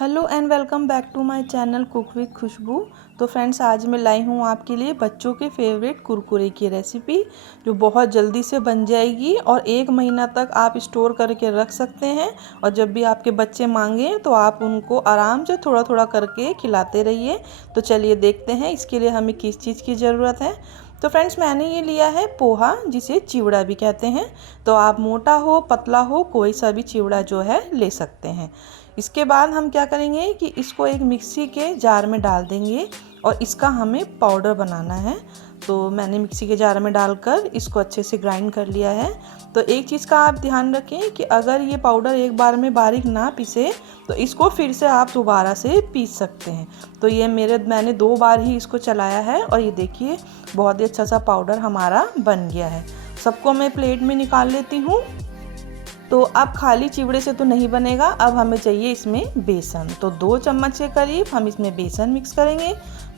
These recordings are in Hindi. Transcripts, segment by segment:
Hello and welcome back to my channel cook with Khushboo. तो फ्रेंड्स, आज मैं लाई हूँ आपके लिए बच्चों के फेवरेट कुरकुरे की रेसिपी जो बहुत जल्दी से बन जाएगी और 1 महीना तक आप स्टोर करके रख सकते हैं। और जब भी आपके बच्चे मांगें तो आप उनको आराम से थोड़ा थोड़ा करके खिलाते रहिए। तो चलिए देखते हैं इसके लिए हमें किस चीज़ की ज़रूरत है। तो फ्रेंड्स, मैंने ये लिया है पोहा, जिसे चिवड़ा भी कहते हैं। तो आप मोटा हो पतला हो कोई सा भी चिवड़ा जो है ले सकते हैं। इसके बाद हम क्या करेंगे कि इसको एक मिक्सी के जार में डाल देंगे और इसका हमें पाउडर बनाना है। तो मैंने मिक्सी के जार में डालकर इसको अच्छे से ग्राइंड कर लिया है। तो एक चीज़ का आप ध्यान रखें कि अगर ये पाउडर एक बार में बारीक ना पीसे तो इसको फिर से आप दोबारा से पीस सकते हैं। तो ये मैंने 2 बार ही इसको चलाया है और ये देखिए बहुत ही अच्छा सा पाउडर हमारा बन गया है। सबको मैं प्लेट में निकाल लेती हूँ। तो अब खाली चिवड़े से तो नहीं बनेगा, अब हमें चाहिए इसमें बेसन। तो 2 चम्मच के करीब हम इसमें बेसन मिक्स करेंगे।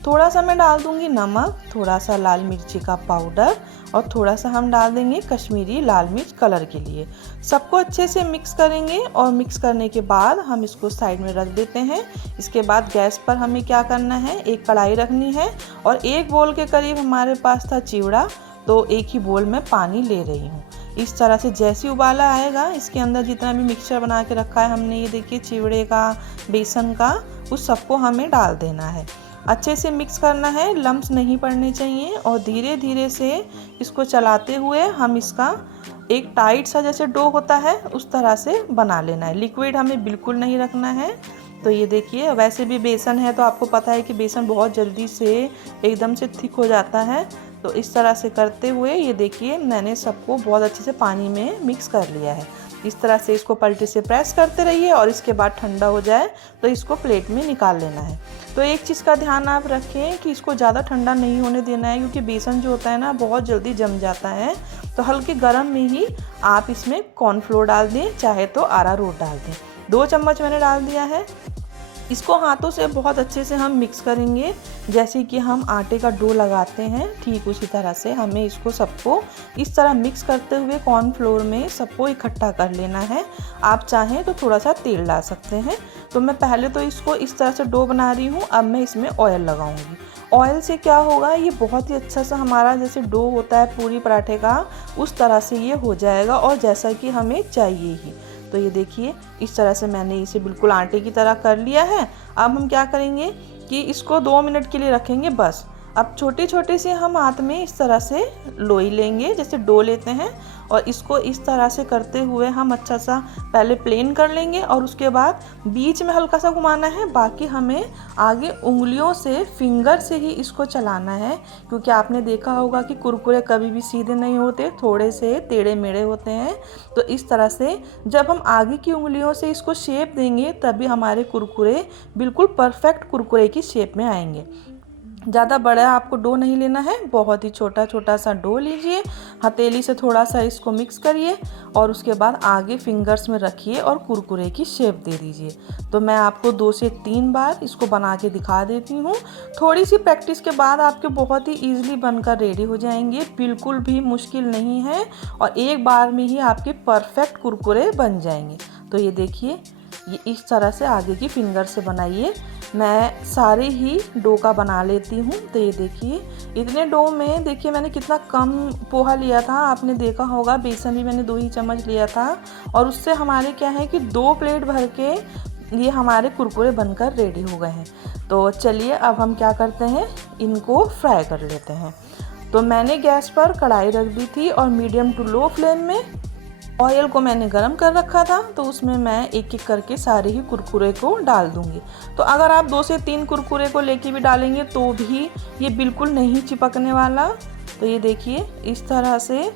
थोड़ा सा मैं डाल दूंगी नमक, थोड़ा सा लाल मिर्ची का पाउडर और थोड़ा सा हम डाल देंगे कश्मीरी लाल मिर्च कलर के लिए। सबको अच्छे से मिक्स करेंगे और मिक्स करने के बाद हम इसको साइड में रख देते हैं। इसके बाद गैस पर हमें क्या करना है, एक कढ़ाई रखनी है और 1 बोल के करीब हमारे पास था चिवड़ा, तो 1 ही बोल में पानी ले रही हूँ। इस तरह से जैसे उबाला आएगा इसके अंदर जितना भी मिक्सचर बना के रखा है हमने, ये देखिए चिवड़े का, बेसन का, उस सबको हमें डाल देना है। अच्छे से मिक्स करना है, लम्प्स नहीं पड़ने चाहिए और धीरे धीरे से इसको चलाते हुए हम इसका एक टाइट सा जैसे डो होता है उस तरह से बना लेना है। लिक्विड हमें बिल्कुल नहीं रखना है। तो ये देखिए, वैसे भी बेसन है तो आपको पता है कि बेसन बहुत जल्दी से एकदम से थिक हो जाता है। तो इस तरह से करते हुए ये देखिए मैंने सबको बहुत अच्छे से पानी में मिक्स कर लिया है। इस तरह से इसको पलटे से प्रेस करते रहिए और इसके बाद ठंडा हो जाए तो इसको प्लेट में निकाल लेना है। तो एक चीज़ का ध्यान आप रखें कि इसको ज़्यादा ठंडा नहीं होने देना है, क्योंकि बेसन जो होता है ना बहुत जल्दी जम जाता है। तो हल्के गर्म में ही आप इसमें कॉर्नफ्लोर डाल दें, चाहे तो अरारोट डाल दें। 2 चम्मच मैंने डाल दिया है। इसको हाथों से बहुत अच्छे से हम मिक्स करेंगे, जैसे कि हम आटे का डो लगाते हैं ठीक उसी तरह से हमें इसको सबको इस तरह मिक्स करते हुए कॉर्नफ्लोर में सबको इकट्ठा कर लेना है। आप चाहें तो थोड़ा सा तेल डाल सकते हैं। तो मैं पहले तो इसको इस तरह से डो बना रही हूँ, अब मैं इसमें ऑयल लगाऊंगी। ऑयल से क्या होगा, ये बहुत ही अच्छा सा हमारा जैसे डो होता है पूरी पराठे का, उस तरह से ये हो जाएगा और जैसा कि हमें चाहिए ही। तो ये देखिए इस तरह से मैंने इसे बिल्कुल आटे की तरह कर लिया है। अब हम क्या करेंगे कि इसको 2 मिनट के लिए रखेंगे बस। अब छोटे छोटे से हम हाथ में इस तरह से लोई लेंगे, जैसे डो लेते हैं, और इसको इस तरह से करते हुए हम अच्छा सा पहले प्लेन कर लेंगे और उसके बाद बीच में हल्का सा घुमाना है। बाकी हमें आगे उंगलियों से, फिंगर से ही इसको चलाना है, क्योंकि आपने देखा होगा कि कुरकुरे कभी भी सीधे नहीं होते, थोड़े से टेढ़े मेढ़े होते हैं। तो इस तरह से जब हम आगे की उंगलियों से इसको शेप देंगे तभी हमारे कुरकुरे बिल्कुल परफेक्ट कुरकुरे की शेप में आएंगे। ज़्यादा बड़ा आपको डो नहीं लेना है, बहुत ही छोटा छोटा सा डो लीजिए, हथेली से थोड़ा सा इसको मिक्स करिए और उसके बाद आगे फिंगर्स में रखिए और कुरकुरे की शेप दे दीजिए। तो मैं आपको 2 से 3 बार इसको बना के दिखा देती हूँ। थोड़ी सी प्रैक्टिस के बाद आपके बहुत ही ईजिली बनकर रेडी हो जाएंगे, बिल्कुल भी मुश्किल नहीं है और एक बार में ही आपके परफेक्ट कुरकुरे बन जाएंगे। तो ये देखिए, ये इस तरह से आगे की फिंगर से बनाइए। मैं सारे ही डो का बना लेती हूँ। तो ये देखिए इतने डो में देखिए मैंने कितना कम पोहा लिया था, आपने देखा होगा। बेसन भी मैंने 2 ही चम्मच लिया था और उससे हमारे क्या है कि 2 प्लेट भर के ये हमारे कुरकुरे बनकर रेडी हो गए हैं। तो चलिए अब हम क्या करते हैं, इनको फ्राई कर लेते हैं। तो मैंने गैस पर कढ़ाई रख दी थी और मीडियम टू लो फ्लेम में ऑयल को मैंने गरम कर रखा था। तो उसमें मैं एक एक करके सारे ही कुरकुरे को डाल दूंगी। तो अगर आप 2 से 3 कुरकुरे को लेके भी डालेंगे तो भी ये बिल्कुल नहीं चिपकने वाला। तो ये देखिए इस तरह से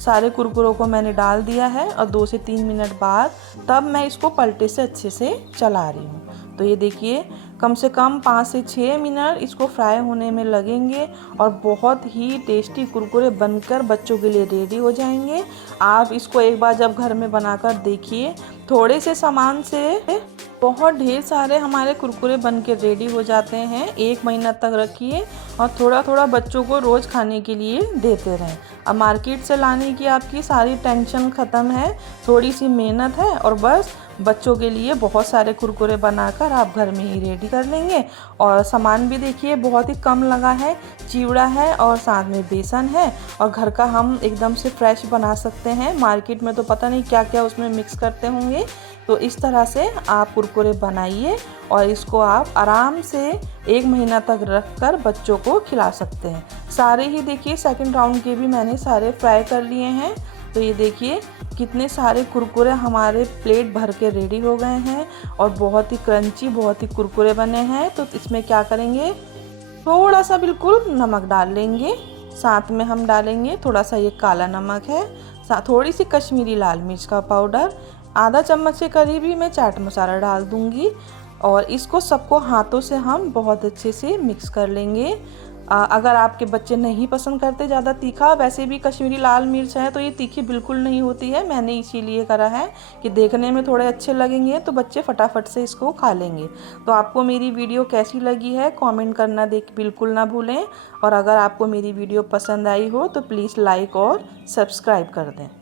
सारे कुरकुरों को मैंने डाल दिया है और 2 से 3 मिनट बाद तब मैं इसको पलटे से अच्छे से चला रही हूँ। तो ये देखिए कम से कम 5 से 6 मिनट इसको फ्राई होने में लगेंगे और बहुत ही टेस्टी कुरकुरे बनकर बच्चों के लिए रेडी हो जाएंगे। आप इसको एक बार जब घर में बनाकर देखिए, थोड़े से सामान से बहुत ढेर सारे हमारे कुरकुरे बन के रेडी हो जाते हैं। 1 महीना तक रखिए और थोड़ा थोड़ा बच्चों को रोज़ खाने के लिए देते रहें। अब मार्केट से लाने की आपकी सारी टेंशन ख़त्म है, थोड़ी सी मेहनत है और बस बच्चों के लिए बहुत सारे कुरकुरे बनाकर आप घर में ही रेडी कर लेंगे। और सामान भी देखिए बहुत ही कम लगा है, चिवड़ा है और साथ में बेसन है, और घर का हम एकदम से फ्रेश बना सकते हैं। मार्केट में तो पता नहीं क्या क्या उसमें मिक्स करते होंगे। तो इस तरह से आप कुरकुरे बनाइए और इसको आप आराम से 1 महीना तक रख कर बच्चों को खिला सकते हैं। सारे ही देखिए सेकंड राउंड के भी मैंने सारे फ्राई कर लिए हैं। तो ये देखिए कितने सारे कुरकुरे हमारे प्लेट भर के रेडी हो गए हैं और बहुत ही क्रंची, बहुत ही कुरकुरे बने हैं। तो इसमें क्या करेंगे, थोड़ा सा बिल्कुल नमक डाल लेंगे, साथ में हम डालेंगे थोड़ा सा ये काला नमक है, थोड़ी सी कश्मीरी लाल मिर्च का पाउडर, आधा चम्मच के करीब ही मैं चाट मसाला डाल दूंगी। और इसको सबको हाथों से हम बहुत अच्छे से मिक्स कर लेंगे। अगर आपके बच्चे नहीं पसंद करते ज़्यादा तीखा, वैसे भी कश्मीरी लाल मिर्च है तो ये तीखी बिल्कुल नहीं होती है, मैंने इसीलिए करा है कि देखने में थोड़े अच्छे लगेंगे तो बच्चे फटाफट से इसको खा लेंगे। तो आपको मेरी वीडियो कैसी लगी है कमेंट करना बिल्कुल ना भूलें। और अगर आपको मेरी वीडियो पसंद आई हो तो प्लीज़ लाइक और सब्सक्राइब कर दें।